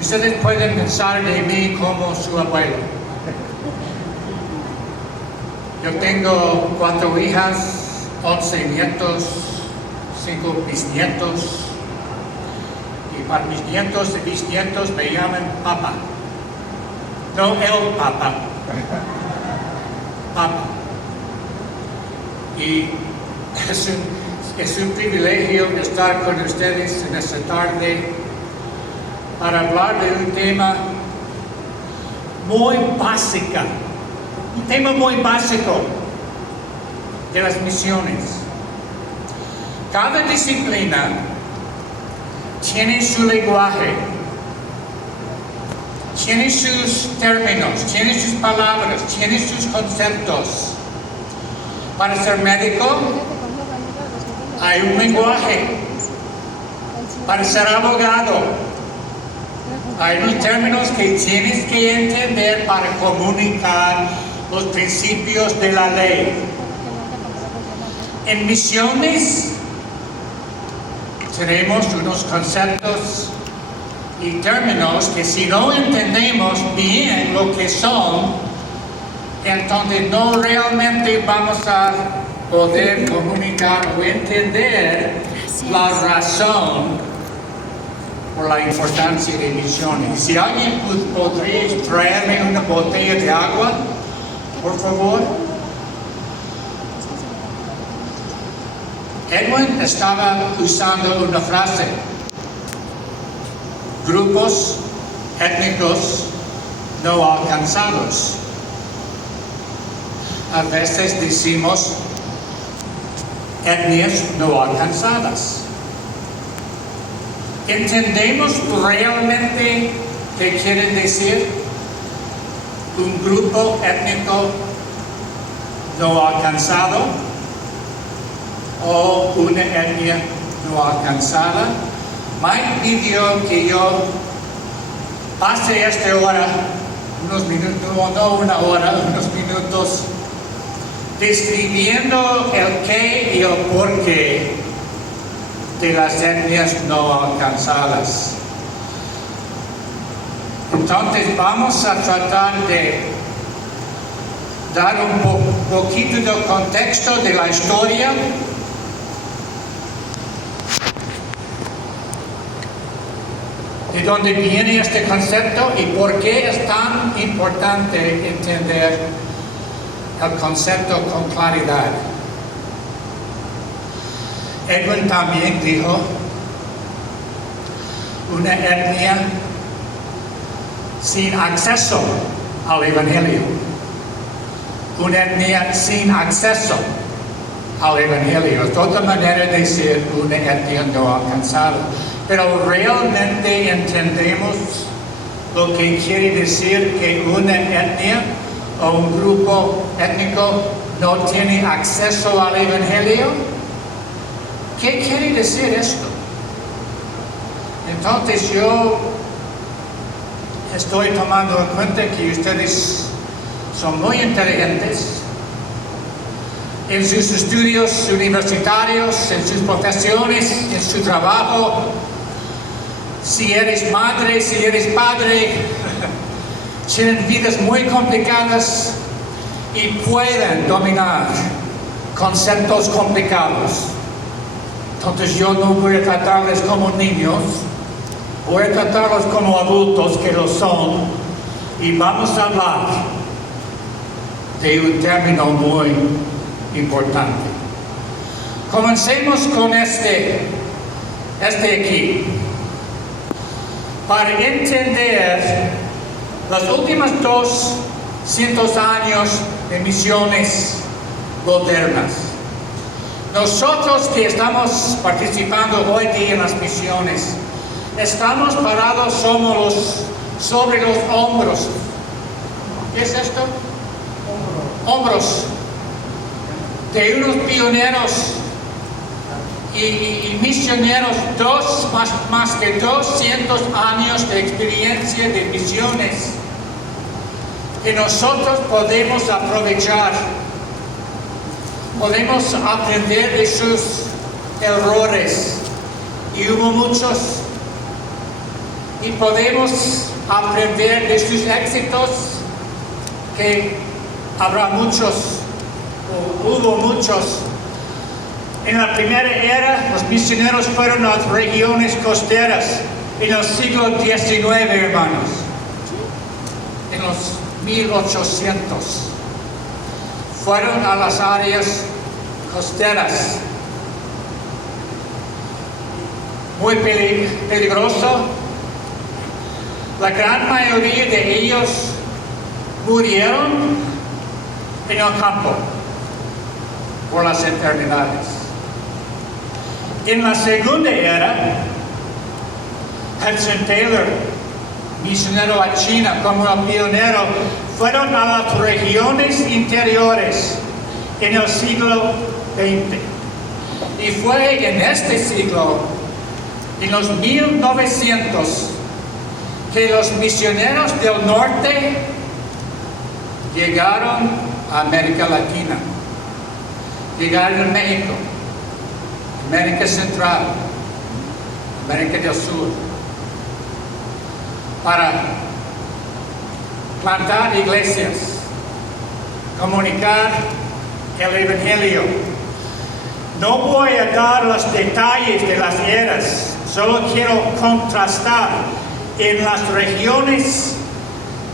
Ustedes pueden pensar de mí como su abuelo. Yo tengo 4 hijas, 11 nietos, 5 bisnietos. Y para mis nietos y bisnietos me llaman Papa. No el Papa. Papa. Y es un privilegio estar con ustedes en esta tarde para hablar de un tema muy básico, un tema muy básico de las misiones. Cada disciplina tiene su lenguaje, tiene sus términos, tiene sus palabras, tiene sus conceptos. Para ser médico hay un lenguaje. Para ser abogado hay unos términos que tienes que entender para comunicar los principios de la ley. En misiones tenemos unos conceptos y términos que si no entendemos bien lo que son, entonces no realmente vamos a poder comunicar o entender la razón por la importancia de misiones. Si alguien podría traerme una botella de agua, por favor. Edwin estaba usando una frase: grupos étnicos no alcanzados. A veces decimos etnias no alcanzadas. ¿Entendemos realmente qué quiere decir un grupo étnico no alcanzado o una etnia no alcanzada? Mike pidió que yo pase esta hora, unos minutos, no una hora, unos minutos, describiendo el qué y el por qué de las etnias no alcanzadas. Entonces vamos a tratar de dar un poquito de contexto de la historia, de dónde viene este concepto y por qué es tan importante entender el concepto con claridad. Edwin también dijo, una etnia sin acceso al Evangelio, una etnia sin acceso al Evangelio. Es otra manera de decir una etnia no alcanzada. Pero realmente entendemos lo que quiere decir que una etnia o un grupo étnico no tiene acceso al Evangelio. ¿Qué quiere decir esto? Entonces yo estoy tomando en cuenta que ustedes son muy inteligentes en sus estudios universitarios, en sus profesiones, en su trabajo. Si eres madre, si eres padre, tienen vidas muy complicadas y pueden dominar conceptos complicados. Entonces yo no voy a tratarles como niños, voy a tratarlos como adultos que lo son, y vamos a hablar de un término muy importante. Comencemos con este aquí. Para entender los últimos 200 años de misiones modernas, nosotros que estamos participando hoy día en las misiones, estamos parados sobre los hombros. ¿Qué es esto? Hombros de unos pioneros y misioneros, más que 200 años de experiencia de misiones que nosotros podemos aprovechar. Podemos aprender de sus errores, y hubo muchos y podemos aprender de sus éxitos, que habrá muchos, o hubo muchos. En la primera era, los misioneros fueron a las regiones costeras en el siglo XIX, hermanos, en los 1800. Fueron a las áreas costeras. Muy peligroso. La gran mayoría de ellos murieron en el campo por las enfermedades. En la segunda era, Hudson Taylor, misionero a China como el pionero, fueron a las regiones interiores en el siglo XX. Y fue en este siglo, en los 1900, que los misioneros del norte llegaron a América Latina, llegaron a México, América Central, América del Sur, para plantar iglesias, comunicar el Evangelio. No voy a dar los detalles de las eras, solo quiero contrastar. En las regiones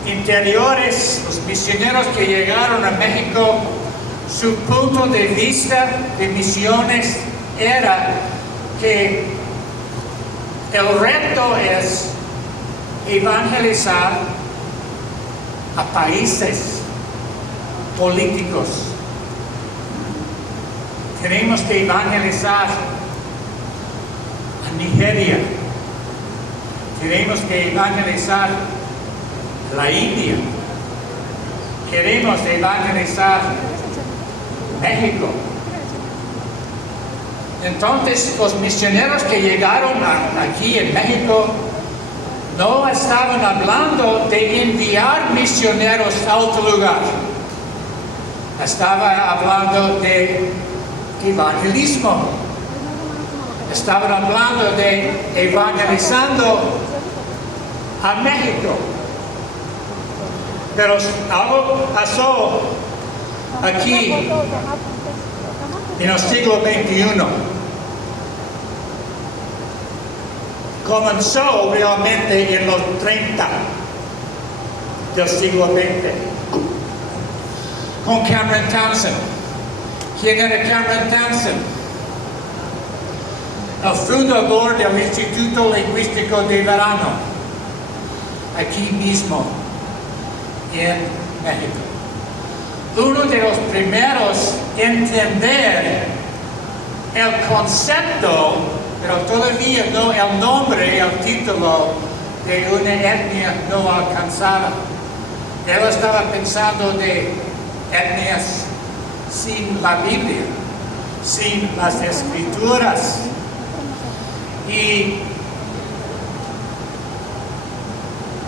interiores, los misioneros que llegaron a México, su punto de vista de misiones era que el reto es evangelizar a países políticos. Tenemos que evangelizar a Nigeria. Tenemos que evangelizar la India. Queremos evangelizar México. Entonces, los misioneros que llegaron aquí en México no estaban hablando de enviar misioneros a otro lugar. Estaban hablando de evangelismo. Estaban hablando de evangelizando a México. Pero algo pasó aquí en el siglo XXI. Comenzó realmente en los 30 del siglo XX con Cameron Townsend. ¿Quién era Cameron Townsend? El fundador del Instituto Lingüístico de Verano, aquí mismo en México. Uno de los primeros en entender el concepto, pero todavía no el nombre, el título de una etnia no alcanzada. Él estaba pensando de etnias sin la Biblia, sin las Escrituras. Y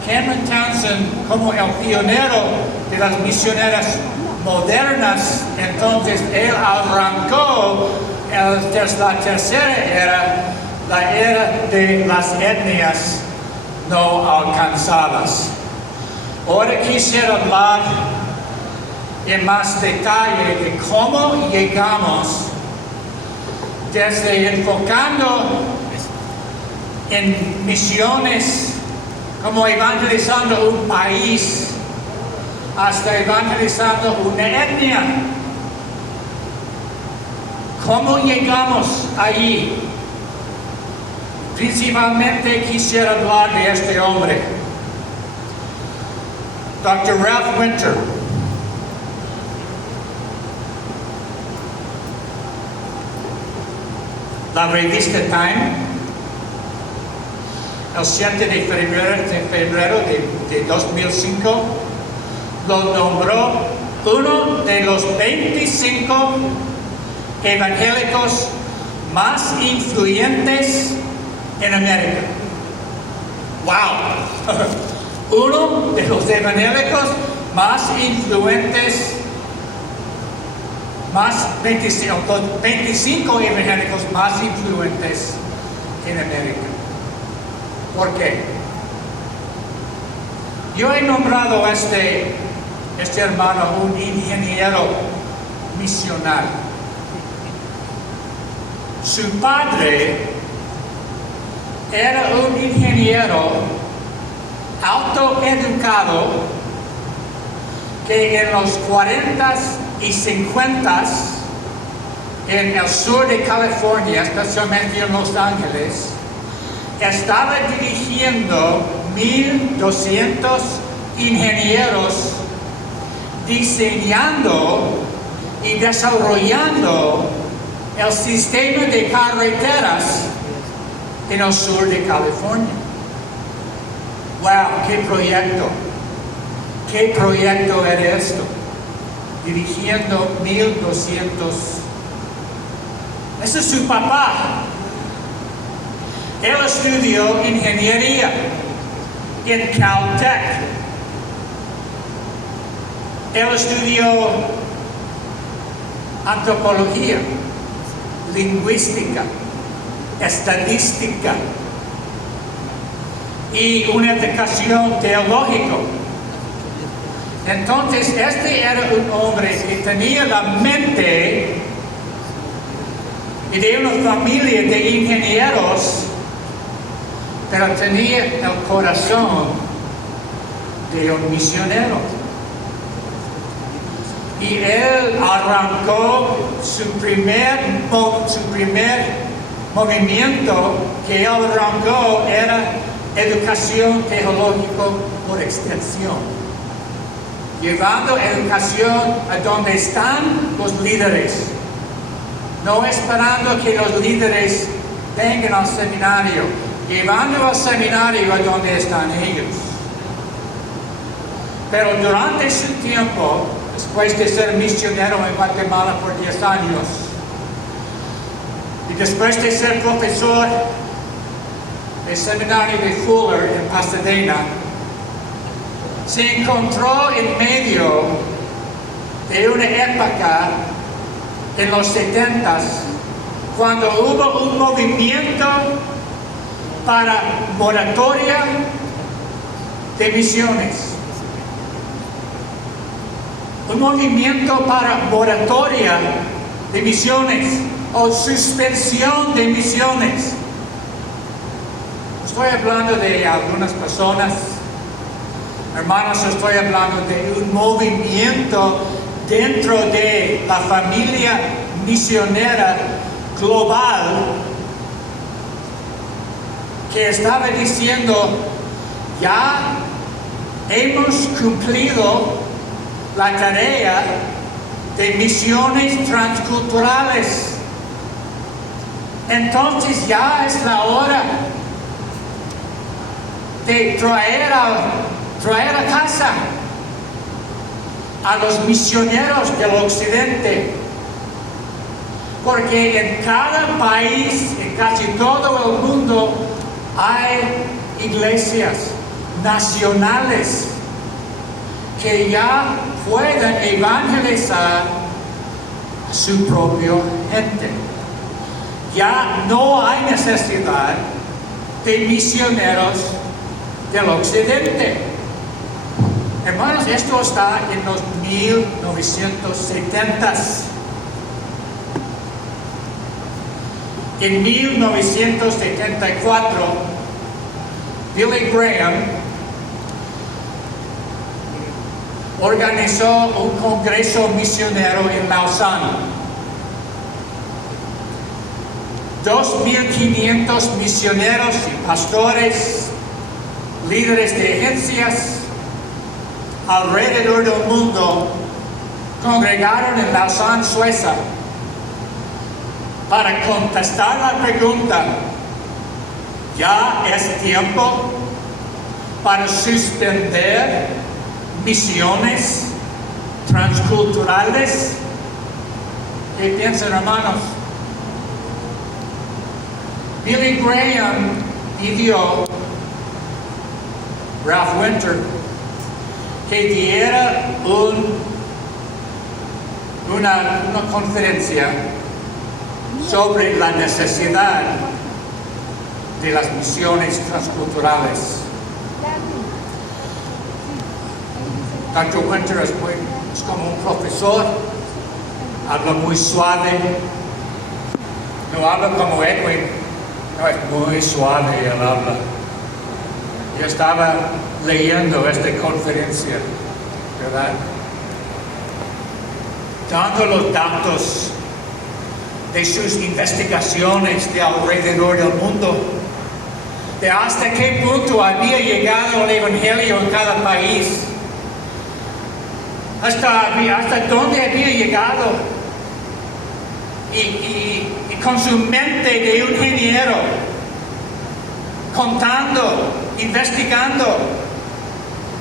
Cameron Townsend, como el pionero de las misioneras modernas, entonces él arrancó la tercera era, la era de las etnias no alcanzadas. Ahora quisiera hablar en más detalle de cómo llegamos desde enfocando en misiones, como evangelizando un país, hasta evangelizando una etnia. ¿Cómo llegamos allí? Principalmente quisiera hablar de este hombre, Dr. Ralph Winter. La revista Time, el 7 de febrero de 2005, lo nombró uno de los 25 evangélicos más influyentes en América. ¡Wow! Uno de los evangélicos más influyentes, 25 evangélicos más influyentes en América. ¿Por qué? Yo he nombrado a este hermano un ingeniero misional. Su padre era un ingeniero autoeducado que en los 40s y 50s en el sur de California, especialmente en Los Ángeles, estaba dirigiendo 1,200 ingenieros diseñando y desarrollando el sistema de carreteras en el sur de California. ¡Wow! ¡Qué proyecto! ¿Qué proyecto era esto? Dirigiendo 1,200. Ese es su papá. Él estudió ingeniería en Caltech. Él estudió antropología, lingüística, estadística y una educación teológica. Entonces, este era un hombre que tenía la mente y de una familia de ingenieros, pero tenía el corazón de un misionero. Y él arrancó su primer movimiento que él arrancó era educación teológica por extensión, llevando educación a donde están los líderes, no esperando que los líderes vengan al seminario, llevando al seminario a donde están ellos. Pero durante su tiempo, después de ser misionero en Guatemala por 10 años, y después de ser profesor del seminario de Fuller en Pasadena, se encontró en medio de una época en los 70s, cuando hubo un movimiento para moratoria de misiones. Un movimiento para moratoria de misiones o suspensión de misiones. Estoy hablando de algunas personas, hermanos, estoy hablando de un movimiento dentro de la familia misionera global que estaba diciendo: ya hemos cumplido la tarea de misiones transculturales. Entonces ya es la hora de traer a casa a los misioneros del occidente, porque en cada país, en casi todo el mundo, hay iglesias nacionales que ya pueden evangelizar a su propia gente. Ya no hay necesidad de misioneros del occidente. Hermanos, esto está en los 1970s. En 1974, Billy Graham organizó un congreso misionero en Lausanne. 2,500 misioneros y pastores, líderes de agencias alrededor del mundo congregaron en Lausanne, Suecia, para contestar la pregunta: ¿ya es tiempo para suspender misiones transculturales? ¿Qué piensan, hermanos? Billy Graham pidió Ralph Winter que diera una conferencia sobre la necesidad de las misiones transculturales. Dr. Winter es como un profesor, habla muy suave, no habla como Edwin, no es muy suave el habla. Yo estaba leyendo esta conferencia, ¿verdad? Dando los datos de sus investigaciones de alrededor del mundo, de hasta qué punto había llegado el Evangelio en cada país, hasta dónde había llegado, y con su mente de un ingeniero, contando, investigando,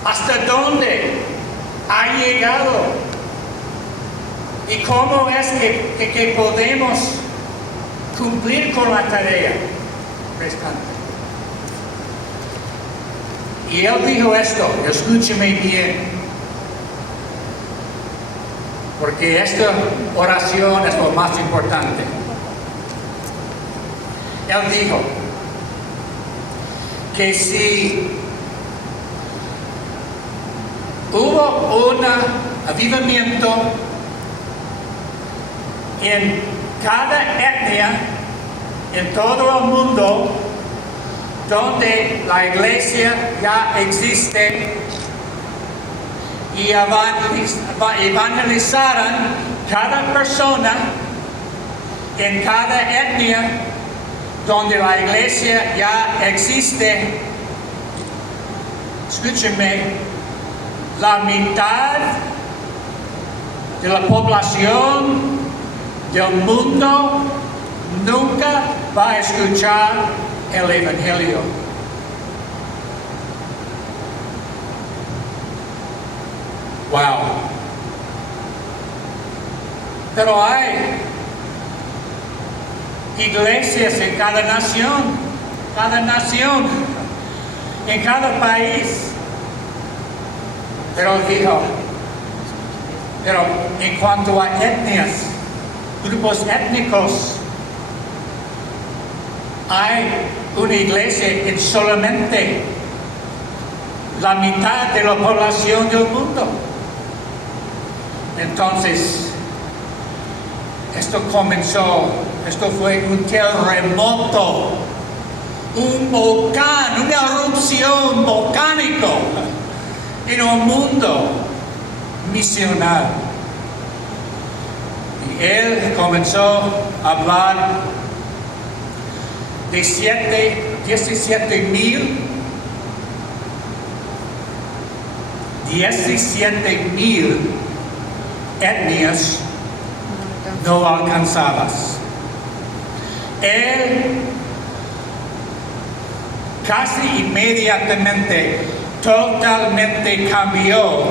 hasta dónde ha llegado. ¿Y cómo es que podemos cumplir con la tarea restante? Y él dijo esto, escúcheme bien, porque esta oración es lo más importante. Él dijo que si hubo un avivamiento en cada etnia, en todo el mundo, donde la iglesia ya existe, y evangelizaran cada persona en cada etnia donde la iglesia ya existe, escúchenme, la mitad de la población del mundo nunca va a escuchar el Evangelio. Wow. Pero hay iglesias en cada nación, en cada país. Pero dijo, pero en cuanto a etnias, grupos étnicos, hay una iglesia en solamente la mitad de la población del mundo. Entonces, esto fue un terremoto, un volcán, una erupción volcánica en el mundo misional. Y él comenzó a hablar de 17,000 etnias no alcanzadas. Él casi inmediatamente, totalmente cambió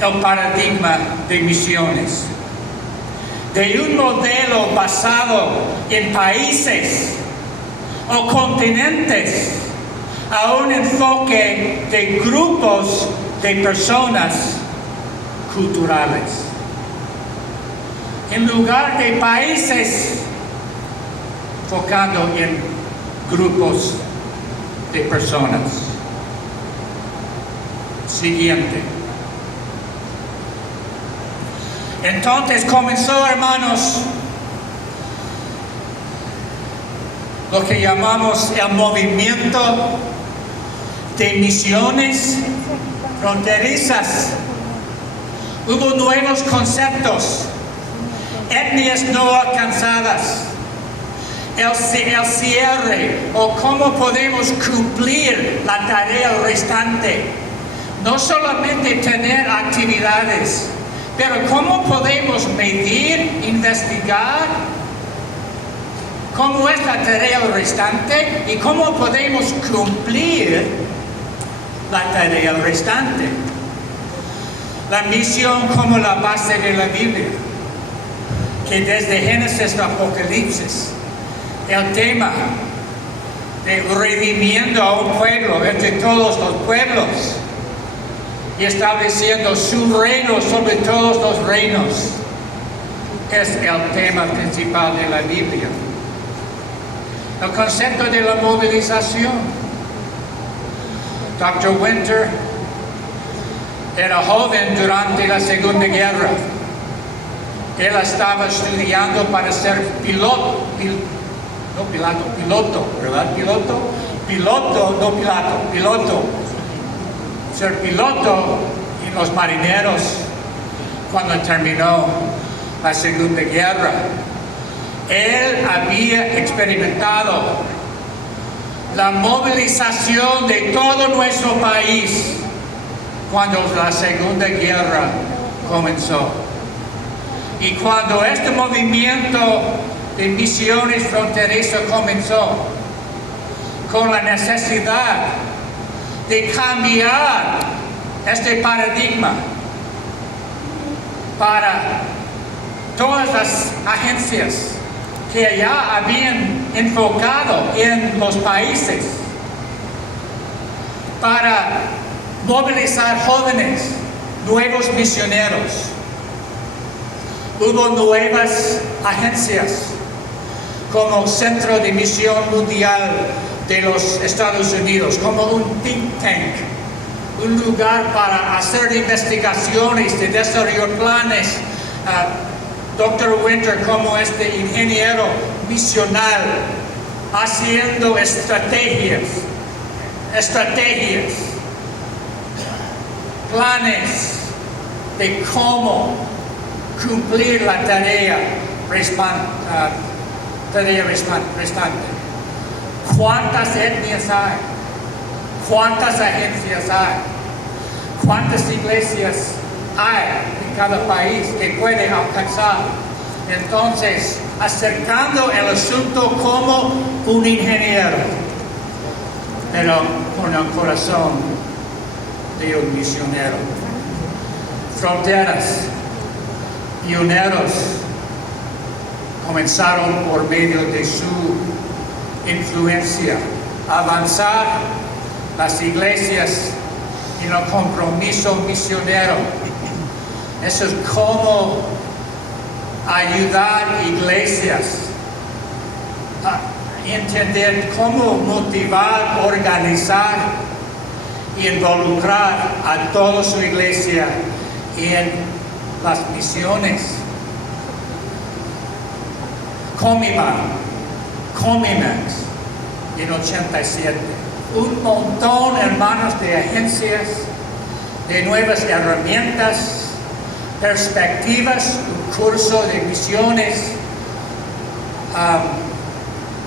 el paradigma de misiones. De un modelo basado en países o continentes a un enfoque de grupos de personas culturales. En lugar de países, enfocando en grupos de personas. Siguiente. Entonces comenzó, hermanos, lo que llamamos el movimiento de misiones fronterizas. Hubo nuevos conceptos, etnias no alcanzadas, el cierre o cómo podemos cumplir la tarea restante. No solamente tener actividades, pero cómo podemos medir, investigar cómo es la tarea restante y cómo podemos cumplir la tarea restante. La misión como la base de la Biblia, que desde Génesis a Apocalipsis, el tema de redimiendo a un pueblo entre todos los pueblos y estableciendo su reino sobre todos los reinos, es el tema principal de la Biblia. El concepto de la movilización. Dr. Winter Era joven durante la Segunda Guerra. Él estaba estudiando para ser piloto, ¿verdad? Piloto. Ser piloto en los marineros cuando terminó la Segunda Guerra. Él había experimentado la movilización de todo nuestro país cuando la Segunda Guerra comenzó. Y cuando este movimiento de misiones fronterizas comenzó, con la necesidad de cambiar este paradigma para todas las agencias que ya habían enfocado en los países, para movilizar jóvenes, nuevos misioneros. Hubo nuevas agencias como Centro de Misión Mundial de los Estados Unidos, como un think tank, un lugar para hacer investigaciones, de desarrollar planes. Dr. Winter como este ingeniero misional, haciendo estrategias, planes de cómo cumplir la tarea restante. ¿Cuántas etnias hay? ¿Cuántas agencias hay? ¿Cuántas iglesias hay en cada país que puede alcanzar? Entonces, acercando el asunto como un ingeniero, pero con el corazón de un misionero. Fronteras, pioneros, comenzaron por medio de su influencia, avanzar las iglesias en el compromiso misionero. Eso es como ayudar iglesias a entender cómo motivar, organizar y involucrar a toda su iglesia en las misiones. Comimax en 87. Un montón, hermanos, de agencias, de nuevas herramientas, perspectivas, un curso de misiones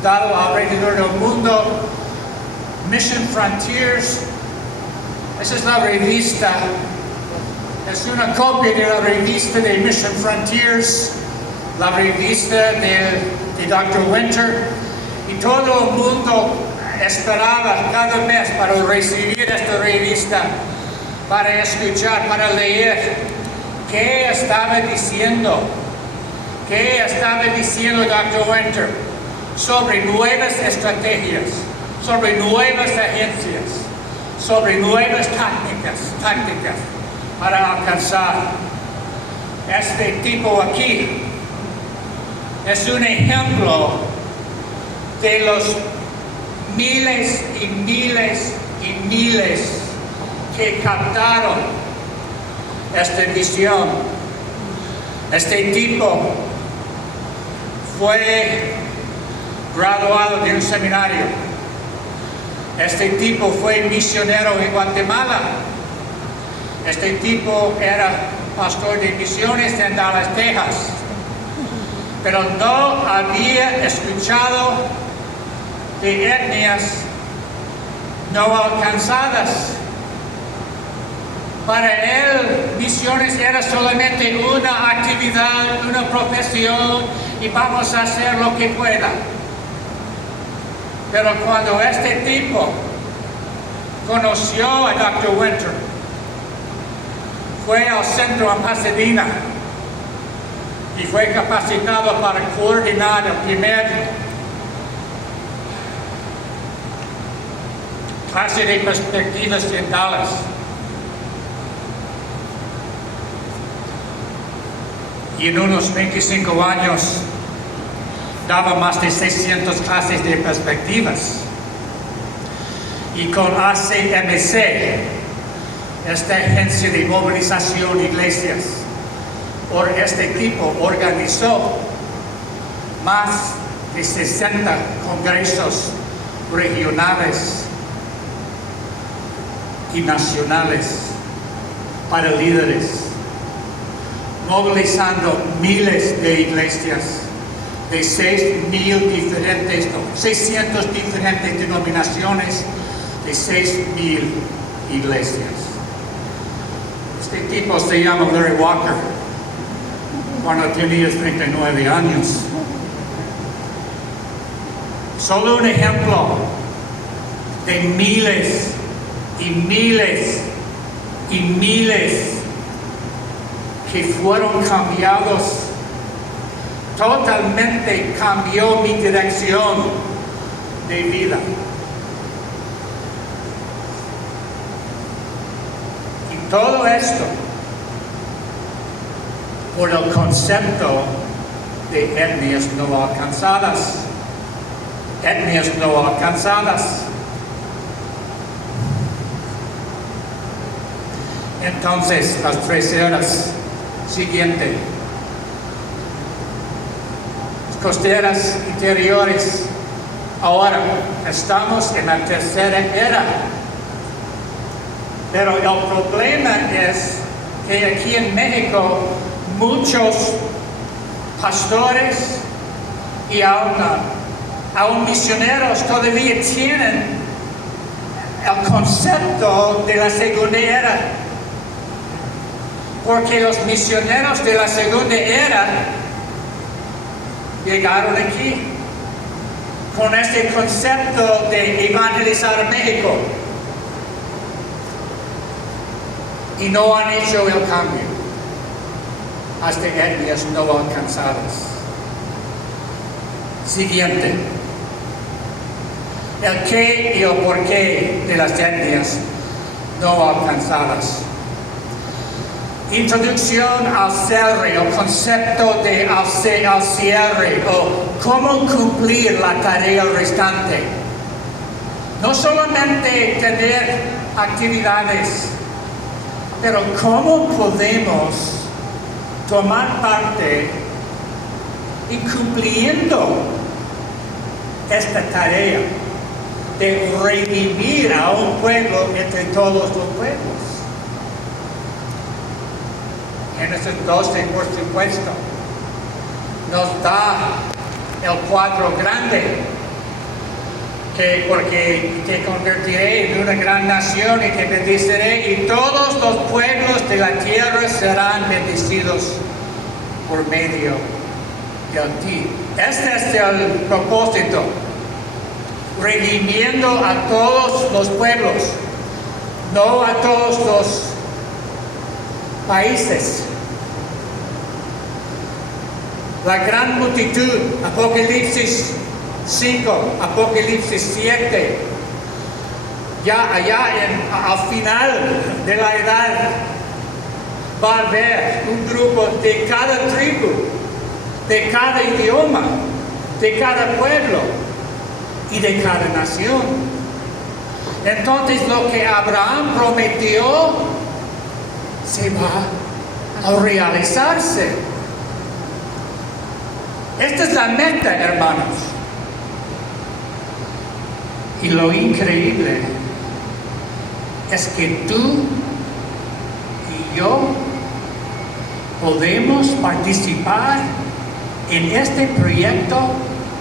dado alrededor del mundo. Mission Frontiers, esa es la revista, es una copia de la revista de Mission Frontiers, la revista de Dr. Winter, y todo el mundo esperaba cada mes para recibir esta revista, para escuchar, para leer qué estaba diciendo Dr. Winter sobre nuevas estrategias, sobre nuevas agencias, sobre nuevas tácticas para alcanzar. Este tipo aquí es un ejemplo de los miles y miles y miles que captaron esta visión. Este tipo fue graduado de un seminario. Este tipo fue misionero en Guatemala. Este tipo era pastor de misiones en Dallas, Texas. Pero no había escuchado de etnias no alcanzadas. Para él, misiones era solamente una actividad, una profesión, y vamos a hacer lo que pueda. Pero cuando este tipo conoció a Dr. Winter, fue al centro en Pasadena y fue capacitado para coordinar el primer clase de perspectivas en Dallas. Y en unos 25 años daba más de 600 clases de perspectivas. Y con ACMC esta agencia de movilización iglesias, por este tipo, organizó más de 60 congresos regionales y nacionales para líderes, movilizando miles de iglesias de 600 diferentes denominaciones, de 6,000 iglesias. Este tipo se llama Larry Walker, cuando tenía 39 años. Solo un ejemplo de miles y miles y miles que fueron cambiados. Totalmente cambió mi dirección de vida. Y todo esto por el concepto de etnias no alcanzadas. Etnias no alcanzadas. Entonces, las 3 eras siguientes. Costeras interiores. Ahora estamos en la 3ª era. Pero el problema es que aquí en México muchos pastores y aún misioneros todavía tienen el concepto de la 2ª era. Porque los misioneros de la 2ª era llegaron aquí con este concepto de evangelizar México y no han hecho el cambio hasta etnias no alcanzadas. Siguiente, el qué y el porqué de las etnias no alcanzadas. Introducción al cierre, el concepto de al cierre, o cómo cumplir la tarea restante. No solamente tener actividades, pero cómo podemos tomar parte y cumpliendo esta tarea de revivir a un pueblo entre todos los pueblos. Génesis 12, por supuesto, nos da el cuadro grande, que porque te convertiré en una gran nación y te bendeciré y todos los pueblos de la tierra serán bendecidos por medio de ti. Este es el propósito, redimiendo a todos los pueblos, no a todos los países. La gran multitud, Apocalipsis 5, Apocalipsis 7, ya allá al final de la edad va a haber un grupo de cada tribu, de cada idioma, de cada pueblo y de cada nación. Entonces lo que Abraham prometió se va a realizarse. Esta es la meta, hermanos. Y lo increíble es que tú y yo podemos participar en este proyecto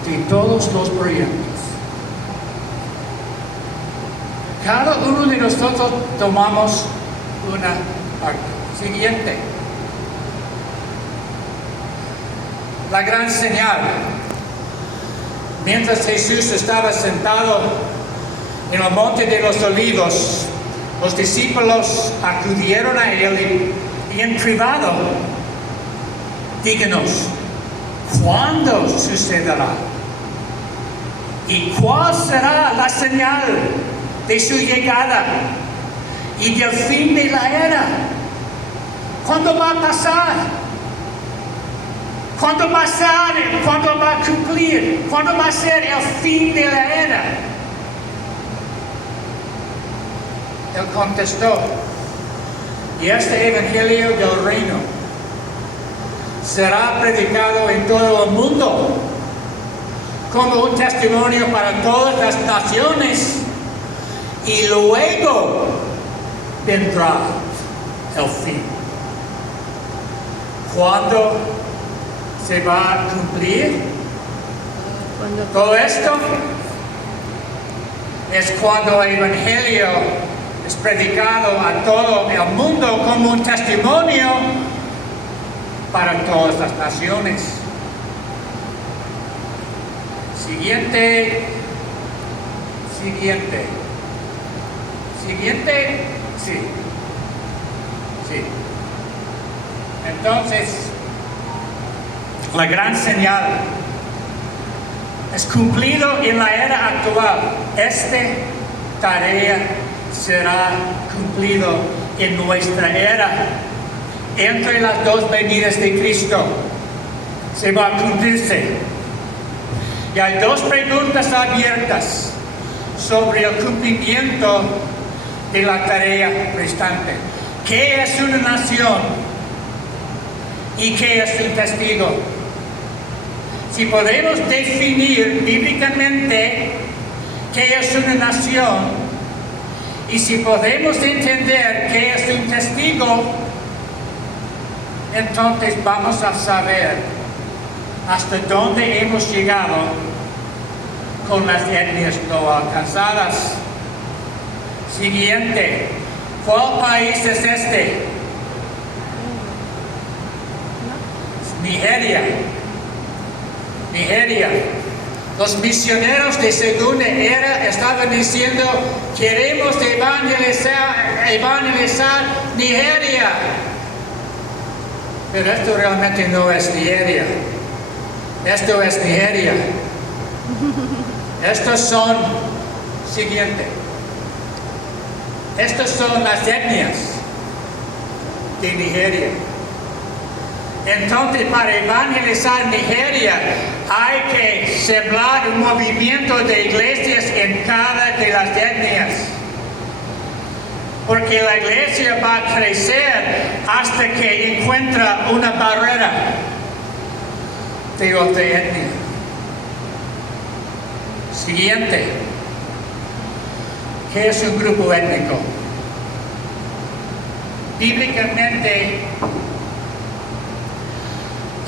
de todos los proyectos. Cada uno de nosotros tomamos una parte. Siguiente. La gran señal. Mientras Jesús estaba sentado en el monte de los olivos, los discípulos acudieron a él y en privado, díganos, ¿cuándo sucederá? ¿Y cuál será la señal de su llegada y del fin de la era? ¿Cuándo va a pasar? ¿Cuándo va a ser? ¿Cuándo va a cumplir? ¿Cuándo va a ser el fin de la era? Él contestó, Y este evangelio del reino será predicado en todo el mundo como un testimonio para todas las naciones, y luego vendrá el fin. ¿Cuándo se va a cumplir todo esto? Es cuando el evangelio es predicado a todo el mundo como un testimonio para todas las naciones. Siguiente. Sí. Entonces, la gran señal es cumplido en la era actual. Esta tarea será cumplido en nuestra era. Entre las dos venidas de Cristo se va a cumplirse. Y hay dos preguntas abiertas sobre el cumplimiento de la tarea restante. ¿Qué es una nación? ¿Y qué es un testigo? Si podemos definir bíblicamente qué es una nación, y si podemos entender qué es un testigo, entonces vamos a saber hasta dónde hemos llegado con las etnias no alcanzadas. Siguiente. ¿Cuál país es este? Nigeria. Los misioneros de segunda era estaban diciendo: queremos evangelizar Nigeria. Pero esto realmente no es Nigeria. Esto es Nigeria. Estos son, siguiente. Estas son las etnias de Nigeria. Entonces, para evangelizar Nigeria, hay que sembrar un movimiento de iglesias en cada de las etnias. Porque la iglesia va a crecer hasta que encuentra una barrera de otra etnia. Siguiente. ¿Qué es un grupo étnico? Bíblicamente,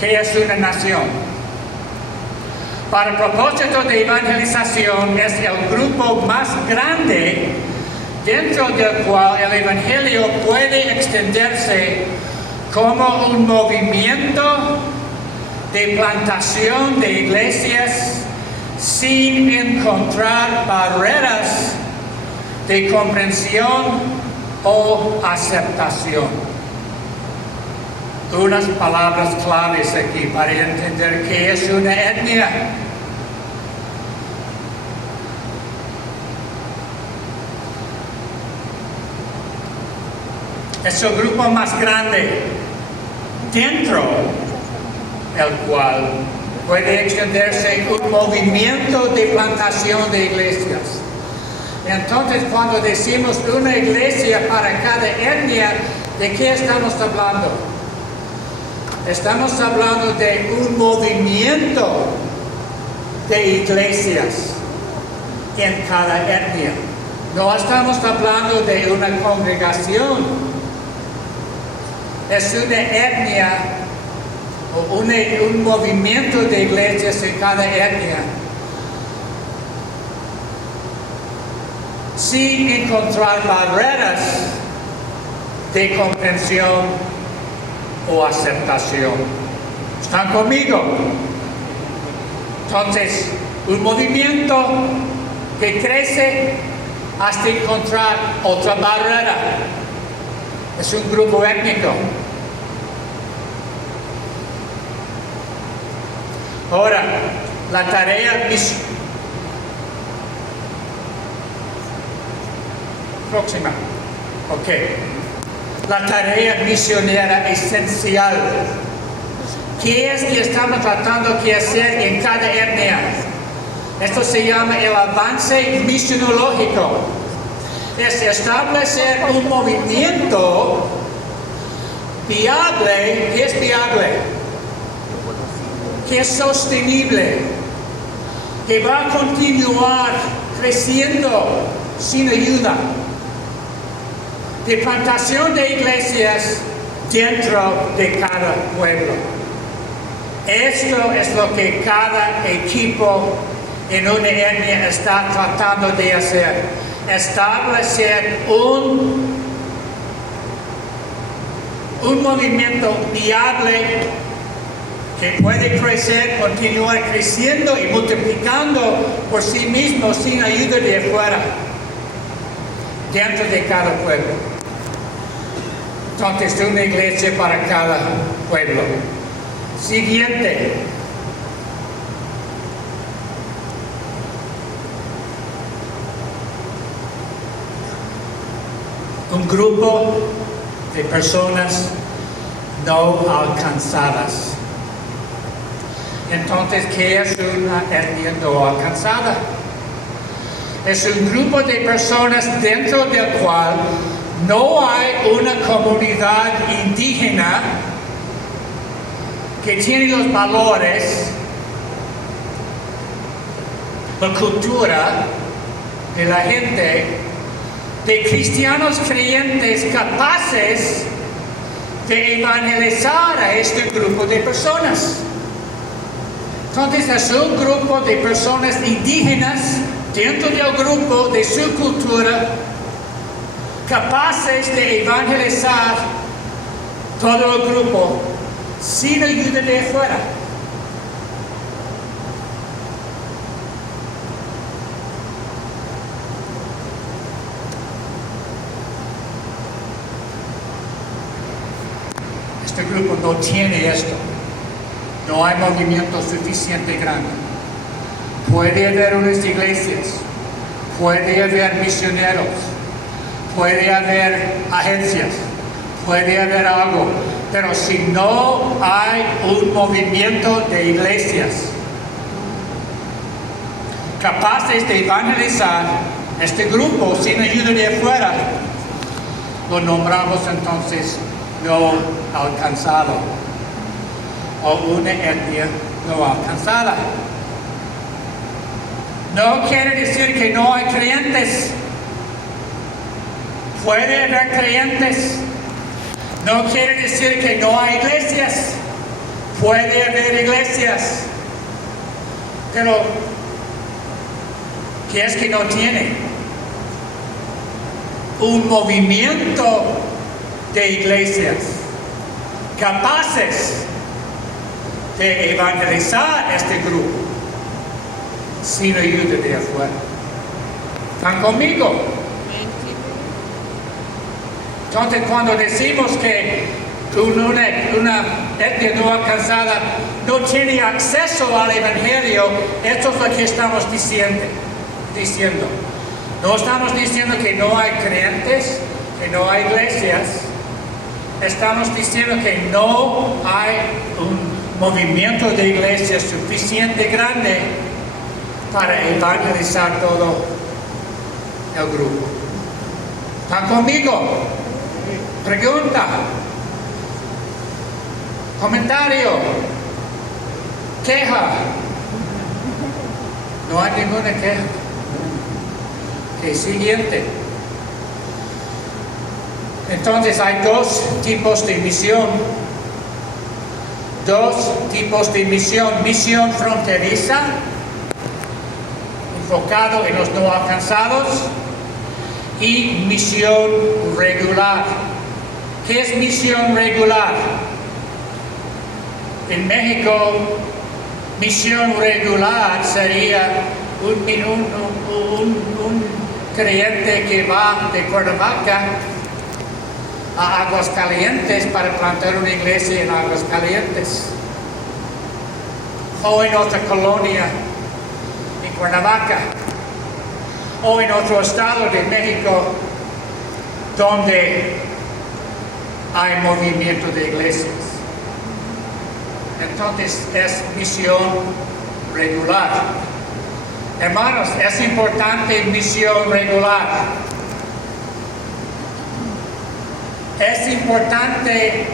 ¿qué es una nación? Para el propósito de evangelización, es el grupo más grande dentro del cual el evangelio puede extenderse como un movimiento de plantación de iglesias sin encontrar barreras de comprensión o aceptación. Unas palabras claves aquí para entender qué es una etnia. Es el grupo más grande dentro del cual puede extenderse un movimiento de plantación de iglesias. Entonces, cuando decimos una iglesia para cada etnia, ¿de qué estamos hablando? Estamos hablando de un movimiento de iglesias en cada etnia. No estamos hablando de una congregación. Es una etnia o un movimiento de iglesias en cada etnia, sin encontrar barreras de comprensión o aceptación. ¿Están conmigo? Entonces, un movimiento que crece hasta encontrar otra barrera. Es un grupo étnico. Ahora, la tarea próxima. Ok. La tarea misionera esencial. ¿Qué es que estamos tratando de hacer en cada etnia? Esto se llama el avance misionológico. Es establecer un movimiento viable, ¿qué es viable? Que es sostenible, que va a continuar creciendo sin ayuda. De plantación de iglesias dentro de cada pueblo. Esto es lo que cada equipo en una etnia está tratando de hacer. Establecer un movimiento viable que puede crecer, continuar creciendo y multiplicando por sí mismo sin ayuda de afuera, dentro de cada pueblo. Entonces, una iglesia para cada pueblo. Siguiente. Un grupo de personas no alcanzadas. Entonces, ¿qué es una etnia no alcanzada? Es un grupo de personas dentro del cual no hay una comunidad indígena que tiene los valores, la cultura de la gente, de cristianos creyentes capaces de evangelizar a este grupo de personas. Entonces es un grupo de personas indígenas dentro del grupo de su cultura capaces de evangelizar todo el grupo sin ayuda de afuera. Este grupo no tiene esto. No hay movimiento suficiente grande. Puede haber unas iglesias, puede haber misioneros, puede haber agencias, puede haber algo, pero si no hay un movimiento de iglesias capaces de evangelizar este grupo sin ayuda de afuera, lo nombramos entonces no alcanzado o una etnia no alcanzada. No quiere decir que no hay creyentes. Puede haber creyentes. No quiere decir que no hay iglesias. Puede haber iglesias. Pero, ¿qué es que no tiene? Un movimiento de iglesias capaces de evangelizar este grupo sin ayuda de afuera. ¿Están conmigo? Entonces, cuando decimos que una etnia no alcanzada no tiene acceso al Evangelio, esto es lo que estamos diciendo. No estamos diciendo que no hay creyentes, que no hay iglesias. Estamos diciendo que no hay un movimiento de iglesias suficiente grande para evangelizar todo el grupo. ¿Están conmigo? Pregunta. Comentario. Queja. No hay ninguna queja. Ok, siguiente. Entonces hay dos tipos de misión. Dos tipos de misión. Misión fronteriza, enfocado en los no alcanzados, y misión regular. ¿Qué es misión regular? En México, misión regular sería un creyente que va de Cuernavaca a Aguascalientes para plantar una iglesia en Aguascalientes, o en otra colonia en Cuernavaca, o en otro estado de México donde hay movimiento de iglesias. Entonces es misión regular. Hermanos, es importante misión regular. Es importante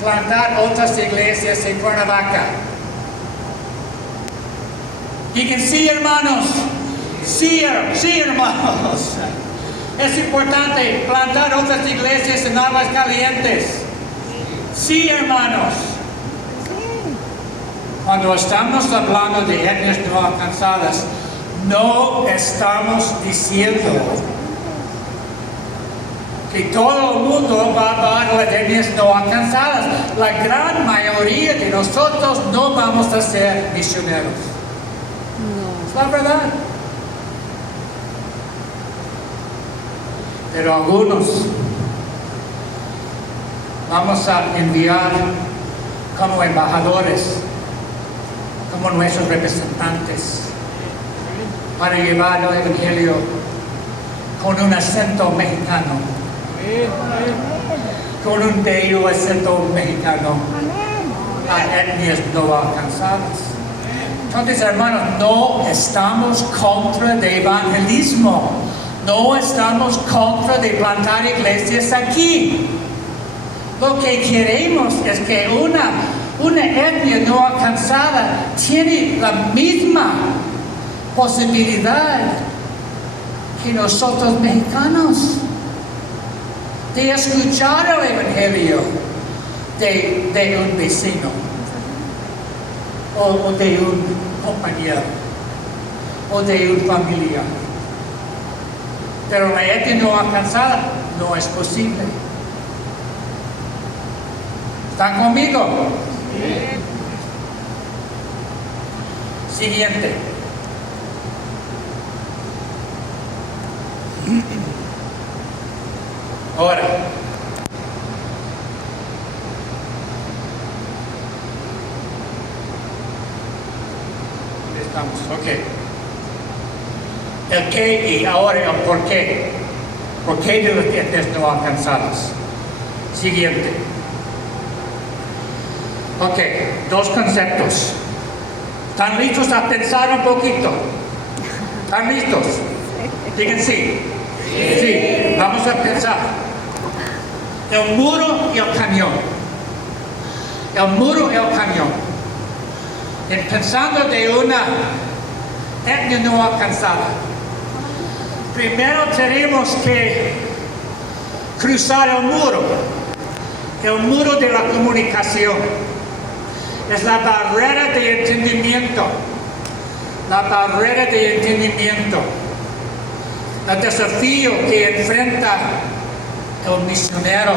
plantar otras iglesias en Cuernavaca. Digan sí, hermanos. Sí, hermanos. Es importante plantar otras iglesias en Aguascalientes. Sí, hermanos. Cuando estamos hablando de etnias no alcanzadas, no estamos diciendo que todo el mundo va a las etnias no alcanzadas. La gran mayoría de nosotros no vamos a ser misioneros. Es la verdad. Pero algunos vamos a enviar como embajadores, como nuestros representantes, para llevar el Evangelio con un acento mexicano, con un bello acento mexicano a etnias no alcanzadas. Entonces, hermanos, no estamos contra el evangelismo, no estamos contra de plantar iglesias aquí. Lo que queremos es que una etnia no alcanzada tiene la misma posibilidad que nosotros mexicanos de escuchar el Evangelio de un vecino o de un compañero o de un familiar. Pero la etnia no alcanzada no es posible. ¿Están conmigo? Sí. Siguiente. Ahora, ¿dónde estamos? Ok. El qué y ahora el por qué. ¿Por qué de las etnias no alcanzadas? Siguiente. Ok, dos conceptos. ¿Están listos a pensar un poquito? ¿Están listos? Digan sí. Sí, vamos a pensar. El muro y el cañón. El muro y el cañón. En pensando de una etnia no alcanzada, primero tenemos que cruzar el muro de la comunicación. Es la barrera de entendimiento. La barrera de entendimiento. El desafío que enfrenta el misionero.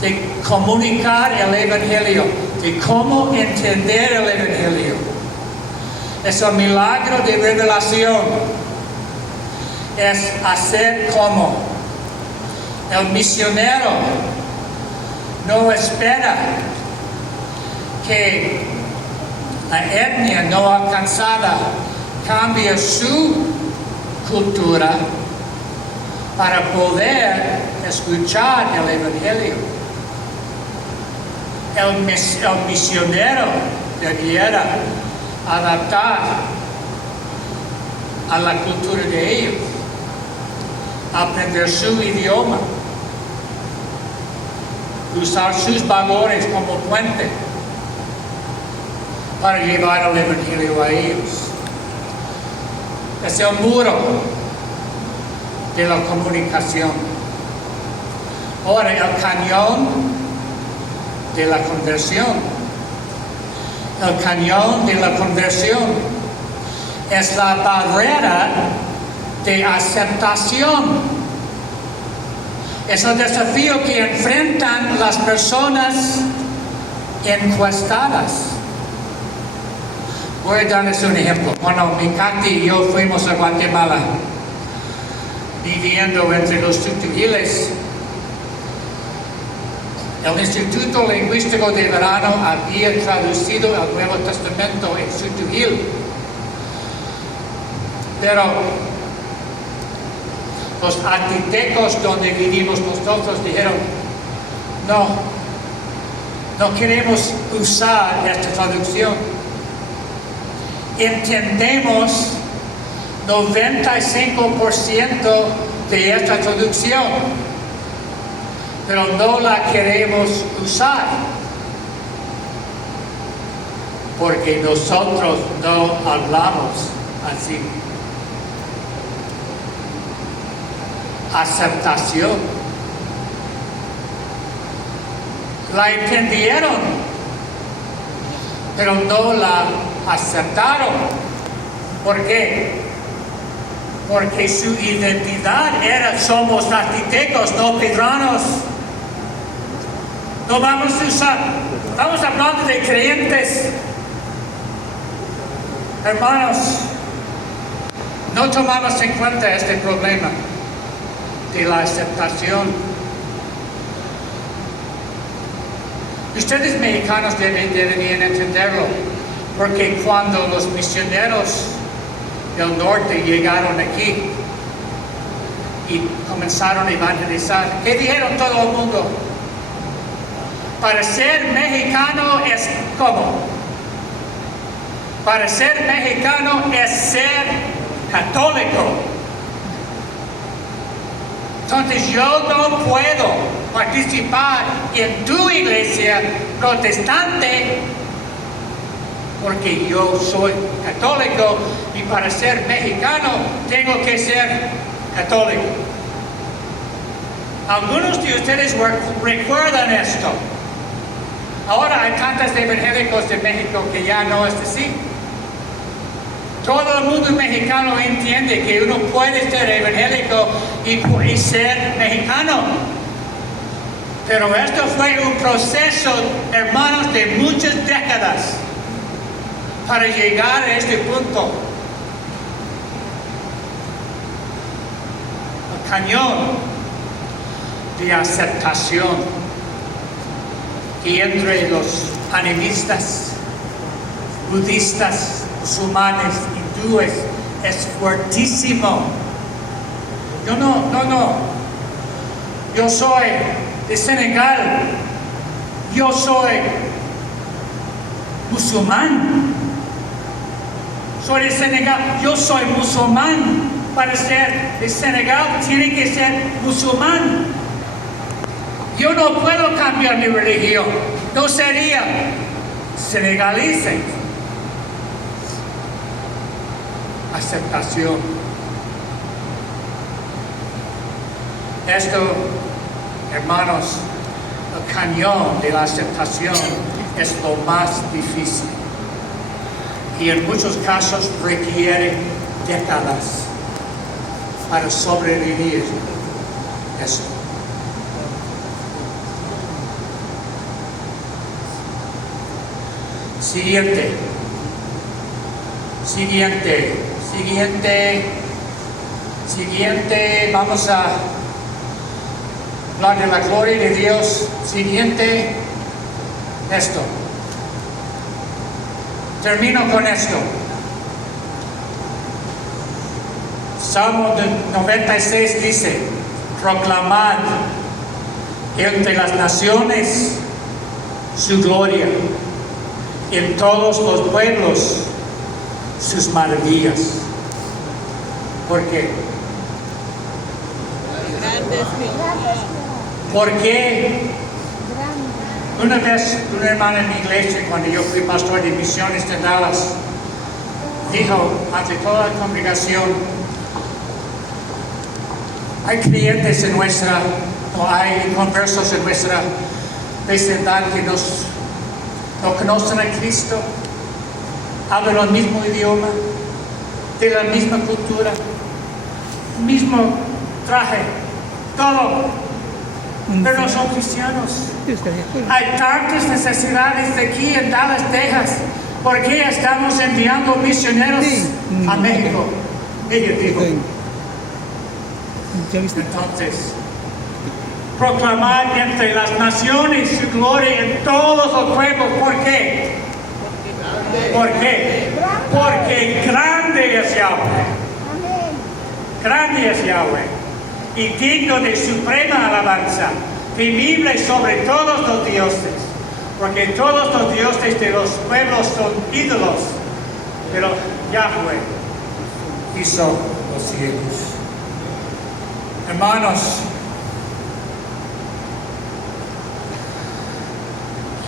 De comunicar el Evangelio. De cómo entender el Evangelio. Es un milagro de revelación. Es hacer como el misionero no espera que la etnia no alcanzada cambie su cultura para poder escuchar el Evangelio. El misionero debiera adaptar a la cultura de ellos, aprender su idioma, usar sus valores como puente para llevar el Evangelio a ellos. Es el muro de la comunicación. Ahora, el cañón de la conversión. El cañón de la conversión es la barrera de aceptación. Es el desafío que enfrentan las personas encuestadas. Voy a darles un ejemplo. Cuando mi Katy y yo fuimos a Guatemala, viviendo entre los tutugiles, el Instituto Lingüístico de Verano había traducido el Nuevo Testamento en tutugil. Pero los arquitectos donde vivimos nosotros dijeron, no queremos usar esta traducción. Entendemos 95% de esta traducción. pero no la queremos usar porque nosotros no hablamos así. Aceptación. La entendieron, pero no la aceptaron. ¿Por qué? Porque su identidad era: somos tlaxcaltecos, no pedranos. No vamos a usar. Estamos hablando de creyentes. Hermanos, no tomamos en cuenta este problema de la aceptación. Ustedes mexicanos deberían entenderlo, porque cuando los misioneros del norte llegaron aquí y comenzaron a evangelizar, ¿qué dijeron todo el mundo? Para ser mexicano es ¿cómo? Para ser mexicano es ser católico. Entonces yo no puedo participar en tu iglesia protestante porque yo soy católico, y para ser mexicano tengo que ser católico. Algunos de ustedes recuerdan esto. Ahora hay tantos evangélicos de México que ya no es así. Todo el mundo mexicano entiende que uno puede ser evangélico y ser mexicano. Pero esto fue un proceso, hermanos, de muchas décadas para llegar a este punto. El cañón de aceptación y entre los animistas, budistas, musulmanes, hindúes es fuertísimo. Yo soy de Senegal, yo soy musulmán. Soy de Senegal, yo soy musulmán. Para ser de Senegal tiene que ser musulmán. Yo no puedo cambiar mi religión, no sería senegalese. Aceptación. Esto, hermanos, el cañón de la aceptación es lo más difícil. Y en muchos casos requiere décadas para sobrevivir eso. Siguiente, vamos a hablar de la gloria de Dios. Siguiente, esto. Termino con esto. Salmo 96 dice: proclamad entre las naciones su gloria, en todos los pueblos sus maravillas. ¿Por qué? Porque una vez una hermana en mi iglesia, cuando yo fui pastor de misiones de Dallas, dijo ante toda la congregación: hay creyentes en nuestra, o hay conversos en nuestra vecindad que no conocen a Cristo, hablan el mismo idioma, de la misma cultura, mismo traje, todo, pero no son cristianos. Hay tantas necesidades aquí en Dallas, Texas. ¿Por qué estamos enviando misioneros a México? Ella dijo. Entonces, proclamar entre las naciones su gloria en todos los pueblos. ¿Por qué? ¿Por qué? Porque grande es Yahweh. Grande es Yahweh. Y digno de suprema alabanza. Temible sobre todos los dioses. Porque todos los dioses de los pueblos son ídolos. Pero Yahweh hizo los cielos. Hermanos,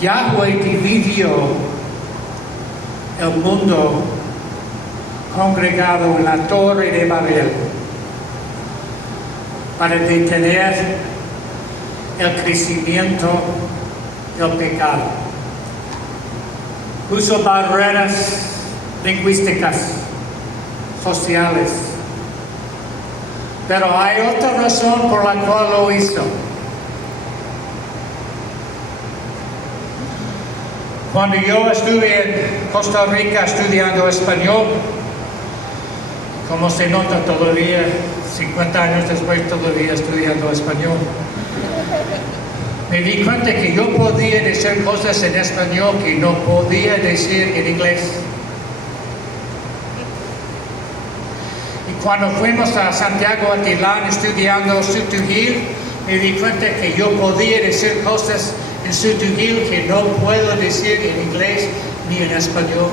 Yahweh dividió el mundo congregado en la Torre de Babel para detener el crecimiento del pecado. Puso barreras lingüísticas, sociales. Pero hay otra razón por la cual lo hizo. Cuando yo estuve en Costa Rica estudiando español, como se nota todavía, 50 años después todavía estudiando español, me di cuenta que yo podía decir cosas en español que no podía decir en inglés. Y cuando fuimos a Santiago Atilán estudiando Sutujil, me di cuenta que yo podía decir cosas en Sutujil que no puedo decir en inglés ni en español.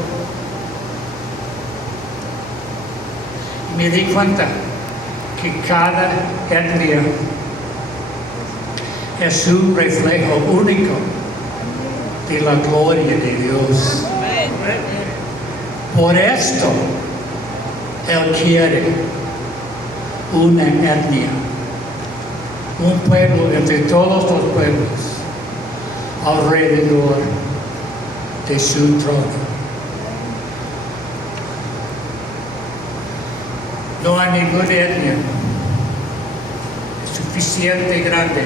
Y me di cuenta que cada etnia es un reflejo único de la gloria de Dios. Por esto, Él quiere una etnia, un pueblo entre todos los pueblos, alrededor de su trono. No hay ninguna etnia suficiente grande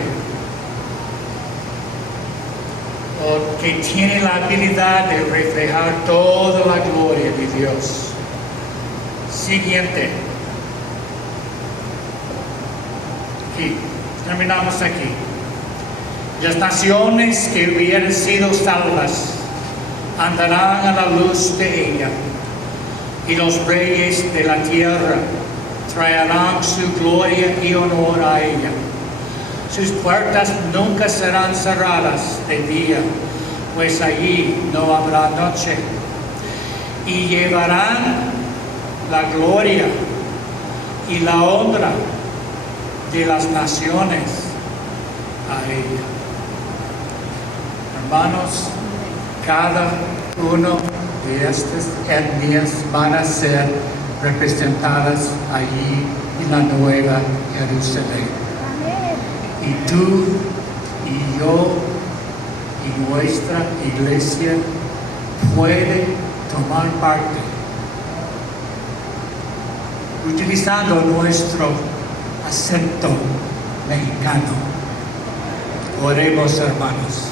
o que tiene la habilidad de reflejar toda la gloria de Dios. Siguiente. Aquí. Terminamos aquí. Las naciones que hubieran sido salvas andarán a la luz de ella, y los reyes de la tierra traerán su gloria y honor a ella. Sus puertas nunca serán cerradas de día, pues allí no habrá noche. Y llevarán la gloria y la honra de las naciones a ella. Hermanos, cada uno de estas etnias van a ser representadas allí en la Nueva Jerusalén. Y tú y yo y nuestra iglesia pueden tomar parte utilizando nuestro acento mexicano. Oremos, hermanos.